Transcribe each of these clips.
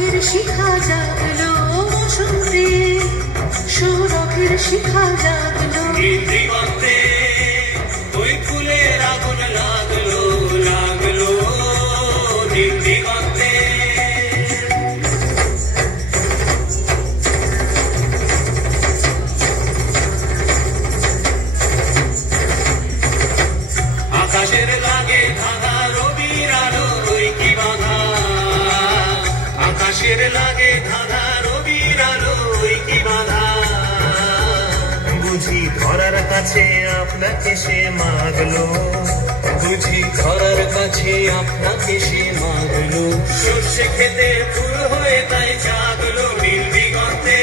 সৌরভের শিখা জাগলো বসন্তে, সৌরভের শিখা জাগলো দিগন্তে, ওই ফুলের আগুন লাগলো লাগলো নীল দিগন্তে। আকাশের লাগে ধাঁধা রবির আলো ওই কি বাধা, আকাশের লাগে ধাঁধা রবির আলো ওই কি বাধা। বুঝি ধরার কাছে আপনাকে সে মাগলো, বুঝি ধরার কাছে আপনাকে সে মাগলো। সর্ষে খেতে ফুল হয়ে তাই জাগলো নীল দিগন্তে,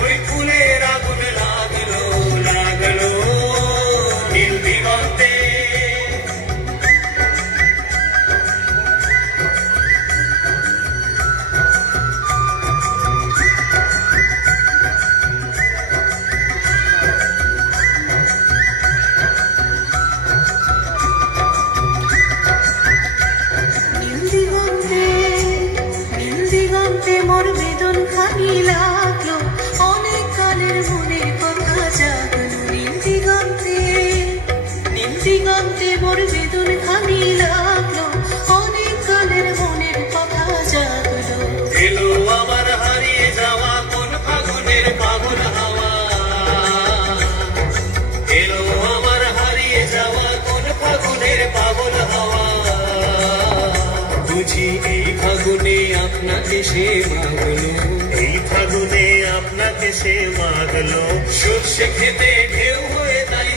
ওই ফুলের আগুন লাগলো লাগলো নীল দিগন্তে। মোর বেদন খানি লাগলো, অনেক কালের মনের কথা জাগলো নীল দিগন্তে, নীল দিগন্তে মোর বেদন খানি লাগলো, অনেক কালের মনের কথা জাগলো। এলো আমার হারিয়ে যাওয়া কোন ফাগুনের পাগল হাওয়া, এলো আমার হারিয়ে যাওয়া কোন ফাগুনের পাগল হাওয়া। বুঝি এই ফাগুনে আপনাকে সে মাগলো, এই ফাগুনে আপনাকে সে মাগলো। সর্ষে খেতে ঢেউ হয়ে তাই